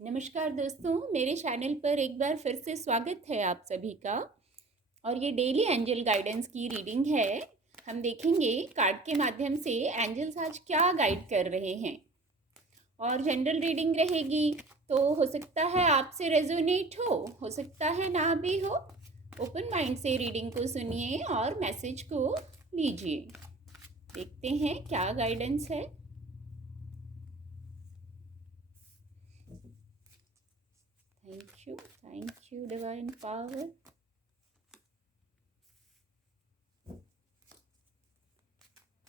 नमस्कार दोस्तों, मेरे चैनल पर एक बार फिर से स्वागत है आप सभी का। और ये डेली एंजल गाइडेंस की रीडिंग है। हम देखेंगे कार्ड के माध्यम से एंजल्स आज क्या गाइड कर रहे हैं। और जनरल रीडिंग रहेगी, तो हो सकता है आपसे रेजोनेट हो सकता है ना भी हो। ओपन माइंड से रीडिंग को सुनिए और मैसेज को लीजिए। देखते हैं क्या गाइडेंस है। Thank you divine power.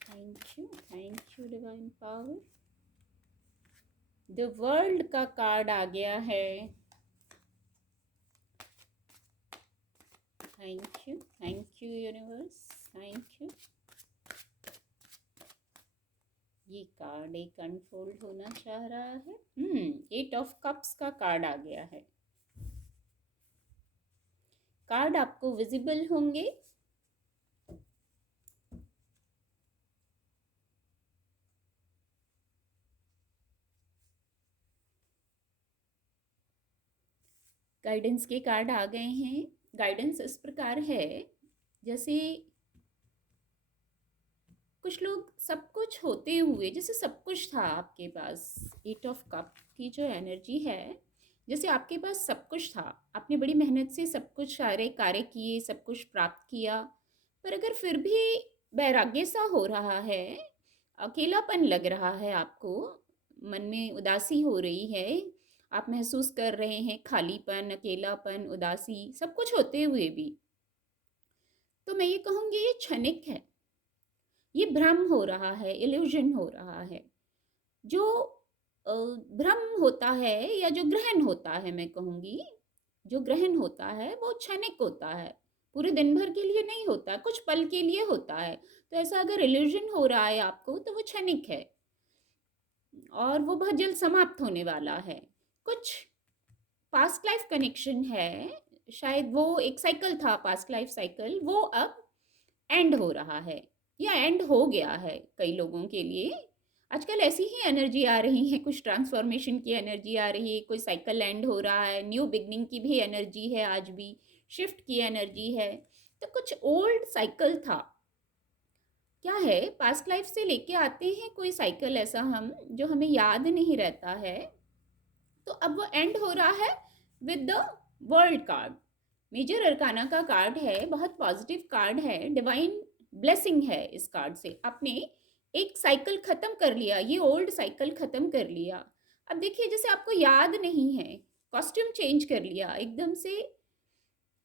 Thank you divine power. The world का कार्ड आ गया है। Thank you universe, thank you. ये कार्ड एक अनफोल्ड होना चाह रहा है। 8 ऑफ कप्स का कार्ड आ गया है। कार्ड आपको विजिबल होंगे। गाइडेंस के कार्ड आ गए हैं। गाइडेंस इस प्रकार है, जैसे कुछ लोग सब कुछ होते हुए, जैसे सब कुछ था आपके पास। 8 ऑफ कप की जो एनर्जी है, जैसे आपके पास सब कुछ था, आपने बड़ी मेहनत से सब कुछ सारे कार्य किए, सब कुछ प्राप्त किया, पर अगर फिर भी वैराग्य सा हो रहा है, अकेलापन लग रहा है आपको, मन में उदासी हो रही है, आप महसूस कर रहे हैं खालीपन, अकेलापन, उदासी सब कुछ होते हुए भी, तो मैं ये कहूँगी ये क्षणिक है। ये भ्रम हो रहा है, इल्यूजन हो रहा है। जो भ्रम होता है या जो ग्रहण होता है, मैं कहूँगी जो ग्रहण होता है वो क्षणिक होता है, पूरे दिन भर के लिए नहीं होता, कुछ पल के लिए होता है। तो ऐसा अगर इल्यूजन हो रहा है आपको, तो वो क्षणिक है और वो बहुत जल्द समाप्त होने वाला है। कुछ पास्ट लाइफ कनेक्शन है, शायद वो एक साइकिल था, पास्ट लाइफ साइकिल, वो अब एंड हो रहा है या एंड हो गया है कई लोगों के लिए। आजकल ऐसी ही एनर्जी आ रही है, कुछ ट्रांसफॉर्मेशन की एनर्जी आ रही है, कोई साइकिल एंड हो रहा है, न्यू बिगनिंग की भी एनर्जी है, आज भी शिफ्ट की एनर्जी है। तो कुछ ओल्ड साइकिल था, क्या है, पास्ट लाइफ से लेके आते हैं कोई साइकिल ऐसा हम, जो हमें याद नहीं रहता है, तो अब वो एंड हो रहा है with the world card. Major arcana का कार्ड है, बहुत पॉजिटिव कार्ड है, डिवाइन ब्लेसिंग है इस कार्ड से। आपने एक साइकिल खत्म कर लिया, ये ओल्ड साइकिल खत्म कर लिया। अब देखिए, जैसे आपको याद नहीं है, कॉस्ट्यूम चेंज कर लिया एकदम से,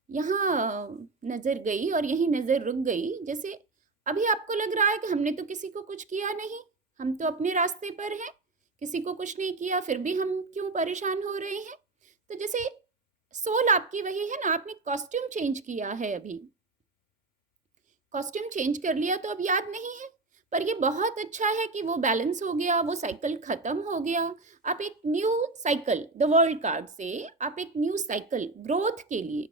यहाँ नजर गई और यही नजर रुक गई। जैसे अभी आपको लग रहा है कि हमने तो किसी को कुछ किया नहीं, हम तो अपने रास्ते पर हैं, किसी को कुछ नहीं किया, फिर भी हम क्यों परेशान हो रहे हैं। तो जैसे सोल आपकी वही है ना, आपने कॉस्ट्यूम चेंज किया है, अभी कॉस्ट्यूम चेंज कर लिया तो अब याद नहीं है। पर ये बहुत अच्छा है कि वो बैलेंस हो गया, वो साइकिल खत्म हो गया। आप एक new cycle, the world card से आप एक न्यू साइकिल ग्रोथ के लिए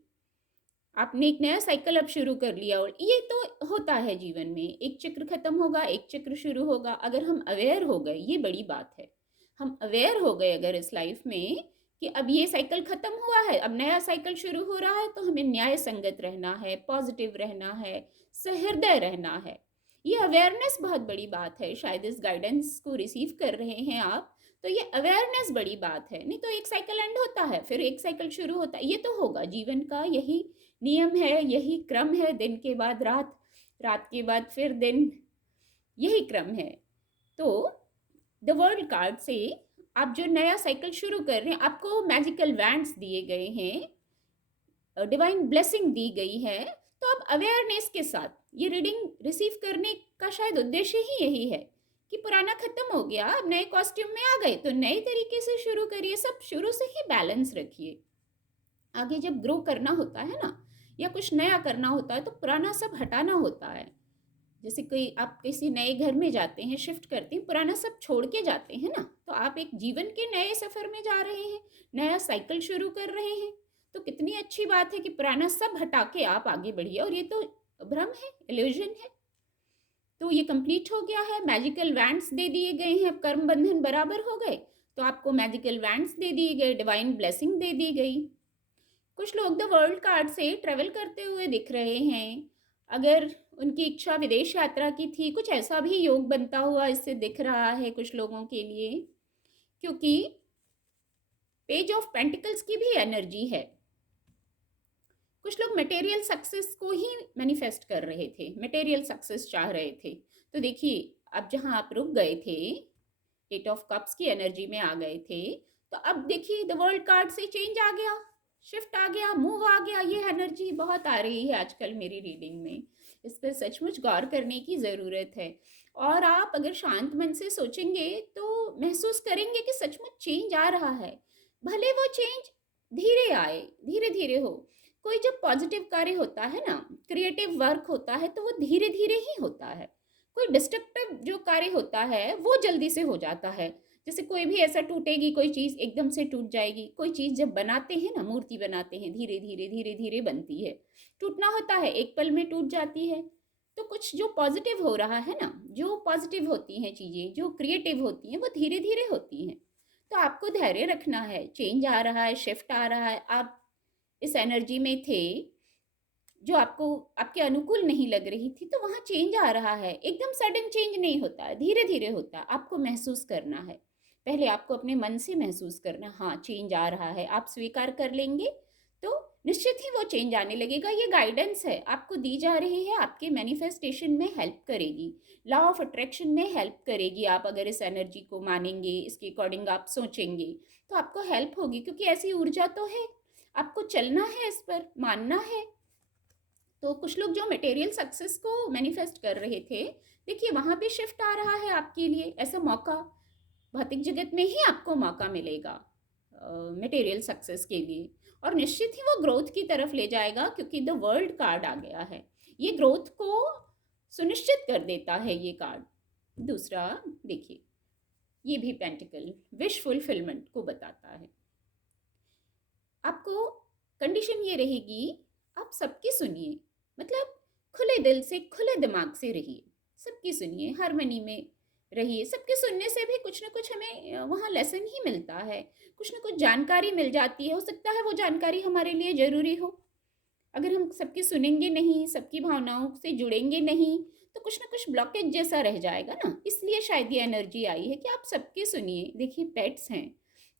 आपने एक नया साइकिल अब शुरू कर लिया। और ये तो होता है जीवन में, एक चक्र खत्म होगा, एक चक्र शुरू होगा। अगर हम अवेयर हो गए, ये बड़ी बात है, हम अवेयर हो गए अगर इस लाइफ में कि अब ये साइकिल खत्म हुआ है, अब नया साइकिल शुरू हो रहा है, तो हमें न्याय संगत रहना है, पॉजिटिव रहना है, सहृदय रहना है। ये अवेयरनेस बहुत बड़ी बात है। शायद इस गाइडेंस को रिसीव कर रहे हैं आप, तो ये अवेयरनेस बड़ी बात है। नहीं तो एक साइकिल एंड होता है, फिर एक साइकिल शुरू होता है, ये तो होगा, जीवन का यही नियम है, यही क्रम है, दिन के बाद रात, रात के बाद फिर दिन, यही क्रम है। तो द वर्ल्ड कार्ड से आप जो नया साइकिल शुरू कर रहे हैं, आपको मैजिकल वैंड्स दिए गए हैं, डिवाइन ब्लेसिंग दी गई है। तो आप अवेयरनेस के साथ ये रीडिंग रिसीव करने का शायद उद्देश्य ही यही है कि पुराना खत्म हो गया, अब नए कॉस्ट्यूम में आ गए, तो नए तरीके से शुरू करिए, सब शुरू से ही बैलेंस रखिए। आगे जब ग्रो करना होता है ना, या कुछ नया करना होता है, तो पुराना सब हटाना होता है। जैसे कोई आप किसी नए घर में जाते हैं, शिफ्ट करते हैं, पुराना सब छोड़ के जाते हैं ना, तो आप एक जीवन के नए सफर में जा रहे हैं, नया साइकिल शुरू कर रहे हैं। तो कितनी अच्छी बात है कि पुराना सब हटा के आप आगे बढ़िए। और ये तो भ्रम है, इल्यूजन है। तो ये कंप्लीट हो गया है, मैजिकल वैंड्स दे दिए गए हैं, अब कर्म बंधन बराबर हो गए। तो आपको मैजिकल वैंड्स दे दिए गए, डिवाइन ब्लेसिंग दे दी गई। कुछ लोग द वर्ल्ड कार्ड से ट्रेवल करते हुए दिख रहे हैं। अगर उनकी इच्छा विदेश यात्रा की थी, कुछ ऐसा भी योग बनता हुआ इससे दिख रहा है कुछ लोगों के लिए, क्योंकि पेज ऑफ पेंटिकल्स की भी एनर्जी है। कुछ लोग मटेरियल सक्सेस को ही मैनिफेस्ट कर रहे थे, मटेरियल सक्सेस चाह रहे थे। तो देखिए, अब जहां आप रुक गए थे, एट ऑफ कप्स की एनर्जी में आ गए थे, तो अब देखिए द वर्ल्ड कार्ड से चेंज आ गया, शिफ्ट आ गया, मूव आ गया। ये एनर्जी बहुत आ रही है आजकल मेरी रीडिंग में। इस पर सचमुच गौर करने की ज़रूरत है। और आप अगर शांत मन से सोचेंगे तो महसूस करेंगे कि सचमुच चेंज आ रहा है। भले वो चेंज धीरे आए, धीरे धीरे हो। कोई जब पॉजिटिव कार्य होता है ना, क्रिएटिव वर्क होता है, तो वो धीरे धीरे ही होता है। कोई डिस्ट्रक्टिव जो कार्य होता है वो जल्दी से हो जाता है। जैसे कोई भी ऐसा टूटेगी, कोई चीज़ एकदम से टूट जाएगी। कोई चीज़ जब बनाते हैं ना, मूर्ति बनाते हैं, धीरे धीरे धीरे धीरे बनती है। टूटना होता है, एक पल में टूट जाती है। तो कुछ जो पॉजिटिव हो रहा है ना, जो पॉजिटिव होती हैं चीज़ें, जो क्रिएटिव होती हैं, वो धीरे धीरे होती हैं। तो आपको धैर्य रखना है। चेंज आ रहा है, शिफ्ट आ रहा है। आप इस एनर्जी में थे जो आपको आपके अनुकूल नहीं लग रही थी, तो वहाँ चेंज आ रहा है। एकदम सडन चेंज नहीं होता है, धीरे धीरे होता है। आपको महसूस करना है। पहले आपको अपने मन से महसूस करना, हाँ चेंज आ रहा है। आप स्वीकार कर लेंगे तो निश्चित ही वो चेंज आने लगेगा। ये गाइडेंस है, आपको दी जा रही है, आपके मैनिफेस्टेशन में हेल्प करेगी, लॉ ऑफ अट्रैक्शन में हेल्प करेगी। आप अगर इस एनर्जी को मानेंगे, इसके अकॉर्डिंग आप सोचेंगे, तो आपको हेल्प होगी, क्योंकि ऐसी ऊर्जा तो है। आपको चलना है, इस पर मानना है। तो कुछ लोग जो मटेरियल सक्सेस को मैनिफेस्ट कर रहे थे, देखिए वहाँ पे शिफ्ट आ रहा है आपके लिए। ऐसा मौका भौतिक जगत में ही आपको मौका मिलेगा मटेरियल सक्सेस के लिए, और निश्चित ही वो ग्रोथ की तरफ ले जाएगा, क्योंकि द वर्ल्ड कार्ड आ गया है। ये ग्रोथ को सुनिश्चित कर देता है ये कार्ड। दूसरा देखिए, ये भी पेंटिकल विश फुलफिलमेंट को बताता है। आपको कंडीशन ये रहेगी, आप सबकी सुनिए, मतलब खुले दिल से, खुले दिमाग से रहिए, सबकी सुनिए, हारमनी में रहिए। सबके सुनने से भी कुछ ना कुछ हमें वहाँ लेसन ही मिलता है, कुछ ना कुछ जानकारी मिल जाती है। हो सकता है वो जानकारी हमारे लिए ज़रूरी हो। अगर हम सबकी सुनेंगे नहीं, सबकी भावनाओं से जुड़ेंगे नहीं, तो कुछ ना कुछ ब्लॉकेज जैसा रह जाएगा ना। इसलिए शायद ये एनर्जी आई है कि आप सबकी सुनिए। देखिए पेट्स हैं,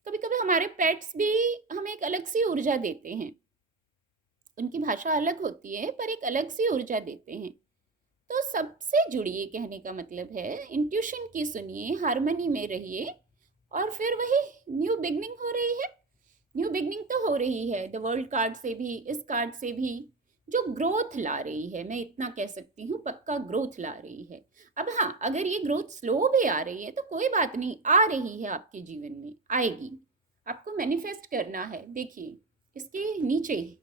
कभी कभी हमारे पेट्स भी हमें एक अलग सी ऊर्जा देते हैं। उनकी भाषा अलग होती है, पर एक अलग सी ऊर्जा देते हैं। तो सबसे जुड़िए, कहने का मतलब है इंट्यूशन की सुनिए, हारमनी में रहिए, और फिर वही न्यू बिगनिंग हो रही है। न्यू बिगनिंग तो हो रही है द वर्ल्ड कार्ड से भी, इस कार्ड से भी, जो ग्रोथ ला रही है। मैं इतना कह सकती हूँ, पक्का ग्रोथ ला रही है। अब हाँ, अगर ये ग्रोथ स्लो भी आ रही है तो कोई बात नहीं, आ रही है, आपके जीवन में आएगी। आपको मैनिफेस्ट करना है। देखिए इसके नीचे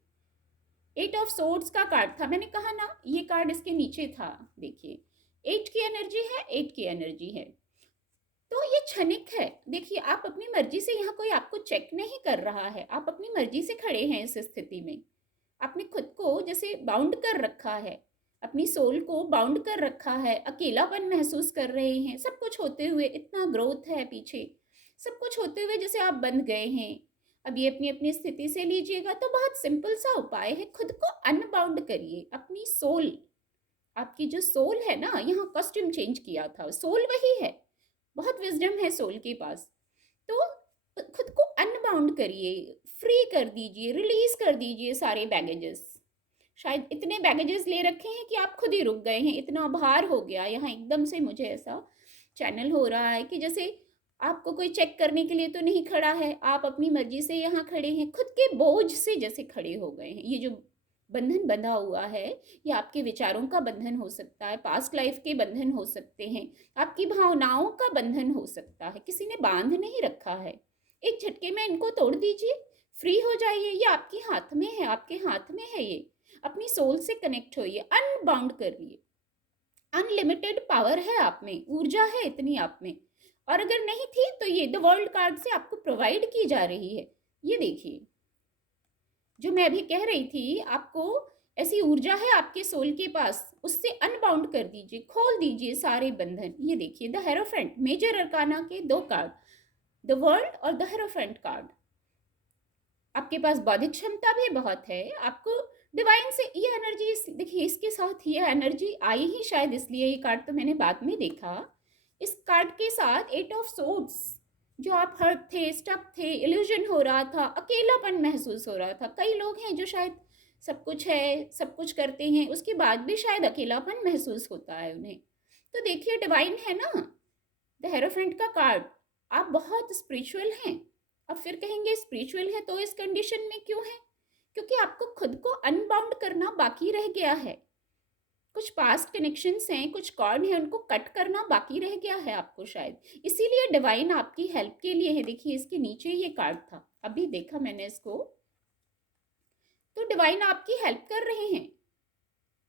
एट ऑफ सोर्ड्स का कार्ड था, मैंने कहा ना ये कार्ड इसके नीचे था। देखिए एट की एनर्जी है, एट की एनर्जी है, तो ये क्षणिक है। देखिए आप अपनी मर्जी से, यहाँ कोई आपको चेक नहीं कर रहा है, आप अपनी मर्जी से खड़े हैं इस स्थिति में। आपने खुद को जैसे बाउंड कर रखा है, अपनी सोल को बाउंड कर रखा है, अकेलापन महसूस कर रहे हैं। सब कुछ होते हुए, इतना ग्रोथ है पीछे, सब कुछ होते हुए जैसे आप बंध गए हैं। अब ये अपनी अपनी स्थिति से लीजिएगा तो बहुत सिंपल सा उपाय है, खुद को अनबाउंड करिए। अपनी सोल, आपकी जो सोल है ना, यहाँ कॉस्ट्यूम चेंज किया था, सोल वही है, बहुत विजडम है सोल के पास। तो खुद को अनबाउंड करिए, फ्री कर दीजिए, रिलीज कर दीजिए सारे बैगेजेस। शायद इतने बैगेजेस ले रखे हैं कि आप खुद ही रुक गए हैं, इतना भार हो गया। यहाँ एकदम से मुझे ऐसा चैनल हो रहा है कि जैसे आपको कोई चेक करने के लिए तो नहीं खड़ा है, आप अपनी मर्जी से यहाँ खड़े हैं, खुद के बोझ से जैसे खड़े हो गए हैं। ये जो बंधन बंधा हुआ है, ये आपके विचारों का बंधन हो सकता है, पास्ट लाइफ के बंधन हो सकते हैं, आपकी भावनाओं का बंधन हो सकता है। किसी ने बांध नहीं रखा है, एक झटके में इनको तोड़ दीजिए, फ्री हो जाइए। ये आपके हाथ में है, आपके हाथ में है। ये अपनी सोल से कनेक्ट होइए, अनबाउंड करिए। अनलिमिटेड पावर है आप में, ऊर्जा है इतनी आप में। और अगर नहीं थी तो ये द वर्ल्ड कार्ड से आपको प्रोवाइड की जा रही है। ये देखिए, जो मैं अभी कह रही थी आपको, ऐसी ऊर्जा है आपके सोल के पास, उससे अनबाउंड कर दीजिए, खोल दीजिए सारे बंधन। ये देखिए द हेरोफेंट, मेजर अरकाना के दो कार्ड, द वर्ल्ड और द हेरोफेंट कार्ड। आपके पास बौद्धिक क्षमता भी बहुत है, आपको डिवाइन से ये एनर्जी, देखिए इसके साथ ये एनर्जी आई ही शायद इसलिए, ये कार्ड तो मैंने बाद में देखा। इस कार्ड के साथ एट ऑफ सोर्ड्स, जो आप हर्ट थे, स्टक थे, इल्यूजन हो रहा था, अकेलापन महसूस हो रहा था। कई लोग हैं जो शायद सब कुछ है, सब कुछ करते हैं, उसके बाद भी शायद अकेलापन महसूस होता है उन्हें। तो देखिए डिवाइन है ना, द हेरोफेंट का कार्ड। आप बहुत स्पिरिचुअल हैं। अब फिर कहेंगे स्पिरिचुअल है तो इस कंडीशन में क्यों है? क्योंकि आपको खुद को अनबाउंड करना बाकी रह गया है। कुछ पास्ट कनेक्शंस हैं, कुछ कॉर्ड हैं, उनको कट करना बाकी रह गया है आपको शायद। इसीलिए डिवाइन आपकी हेल्प के लिए है। देखिए इसके नीचे ये कार्ड था, अभी देखा मैंने इसको। तो डिवाइन आपकी हेल्प कर रहे हैं,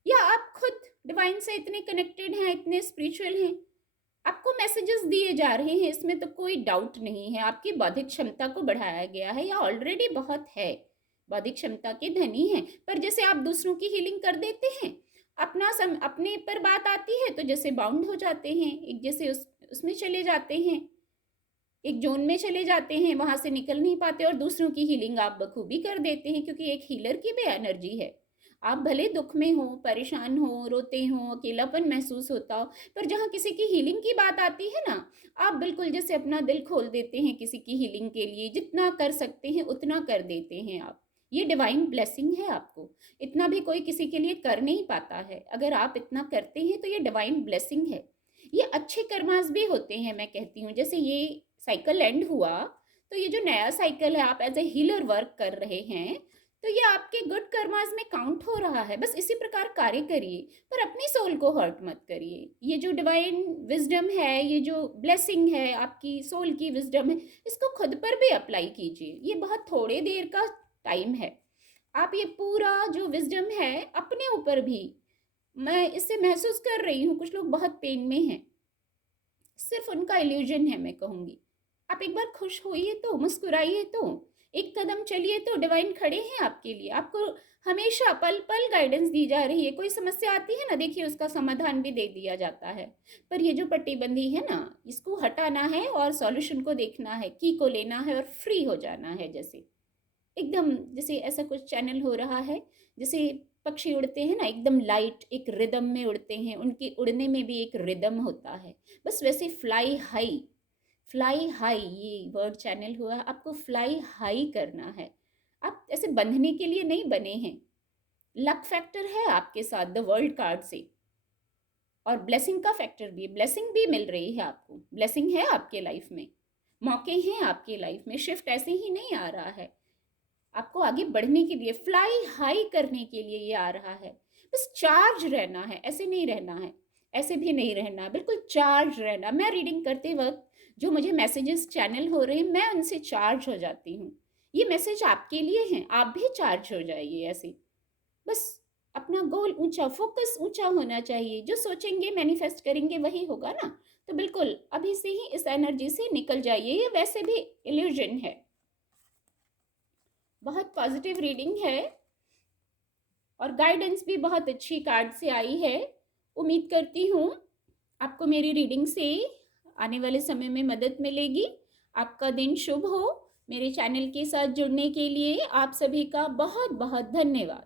या आप खुद डिवाइन से इतने कनेक्टेड हैं, इतने स्पिरिचुअल हैं, आपको मैसेजेस दिए जा रहे हैं, इसमें तो कोई डाउट नहीं है। आपकी बौद्धिक क्षमता को बढ़ाया गया है, या ऑलरेडी बहुत है, बौद्धिक क्षमता के धनी हैं। पर जैसे आप दूसरों की हीलिंग कर देते हैं, अपने पर बात आती है तो जैसे बाउंड हो जाते हैं, एक जैसे उसमें चले जाते हैं, एक जोन में चले जाते हैं, वहां से निकल नहीं पाते, और दूसरों की हीलिंग आप बखूबी कर देते हैं, क्योंकि एक हीलर की भी एनर्जी है। आप भले दुख में हो, परेशान हो, रोते हो, अकेलापन महसूस होता हो, पर जहाँ किसी की हीलिंग की बात आती है ना, आप बिल्कुल जैसे अपना दिल खोल देते हैं किसी की हीलिंग के लिए, जितना कर सकते हैं उतना कर देते हैं आप। ये डिवाइन ब्लेसिंग है आपको। इतना भी कोई किसी के लिए कर नहीं पाता है, अगर आप इतना करते हैं तो ये डिवाइन ब्लेसिंग है। ये अच्छे कर्मास भी होते हैं, मैं कहती हूँ। जैसे ये साइकिल एंड हुआ, तो ये जो नया साइकिल है, आप एज ए हीलर वर्क कर रहे हैं, तो ये आपके गुड कर्मास में काउंट हो रहा है। बस इसी प्रकार कार्य करिए, पर अपनी सोल को हर्ट मत करिए। ये जो डिवाइन विजडम है, ये जो ब्लेसिंग है, आपकी सोल की विजडम है, इसको खुद पर भी अप्लाई कीजिए। ये बहुत थोड़े देर का टाइम है, आप ये पूरा जो विजडम है अपने ऊपर भी, मैं इससे महसूस कर रही हूँ कुछ लोग बहुत पेन में हैं, सिर्फ उनका इल्यूजन है मैं कहूँगी। आप एक बार खुश होइए तो, मुस्कुराइए तो, एक कदम चलिए तो, डिवाइन खड़े हैं आपके लिए। आपको हमेशा पल पल गाइडेंस दी जा रही है। कोई समस्या आती है ना, देखिए उसका समाधान भी दे दिया जाता है। पर ये जो पट्टीबंदी है ना, इसको हटाना है और सॉल्यूशन को देखना है, की को लेना है और फ्री हो जाना है। जैसे एकदम जैसे ऐसा कुछ चैनल हो रहा है, जैसे पक्षी उड़ते हैं ना, एकदम लाइट एक रिदम में उड़ते हैं, उनकी उड़ने में भी एक रिदम होता है। बस वैसे फ्लाई हाई, फ्लाई हाई ये वर्ड चैनल हुआ, आपको फ्लाई हाई करना है। आप ऐसे बंधने के लिए नहीं बने हैं। लक फैक्टर है आपके साथ द वर्ल्ड कार्ड से, और ब्लेसिंग का फैक्टर भी, ब्लेसिंग भी मिल रही है आपको, ब्लेसिंग है आपके लाइफ में, मौके हैं आपके लाइफ में। शिफ्ट ऐसे ही नहीं आ रहा है, आपको आगे बढ़ने के लिए, फ्लाई हाई करने के लिए ये आ रहा है। बस चार्ज रहना है, ऐसे नहीं रहना है, ऐसे भी नहीं रहना, बिल्कुल चार्ज रहना। मैं रीडिंग करते वक्त जो मुझे मैसेजेस चैनल हो रहे हैं, मैं उनसे चार्ज हो जाती हूँ। ये मैसेज आपके लिए हैं, आप भी चार्ज हो जाइए ऐसे। बस अपना गोल ऊंचा, फोकस ऊंचा होना चाहिए। जो सोचेंगे मैनिफेस्ट करेंगे वही होगा ना। तो बिल्कुल अभी से ही इस एनर्जी से निकल जाइए। ये वैसे भी इल्यूजन है, बहुत पॉजिटिव रीडिंग है, और गाइडेंस भी बहुत अच्छी कार्ड से आई है। उम्मीद करती हूँ आपको मेरी रीडिंग से आने वाले समय में मदद मिलेगी। आपका दिन शुभ हो। मेरे चैनल के साथ जुड़ने के लिए आप सभी का बहुत बहुत धन्यवाद।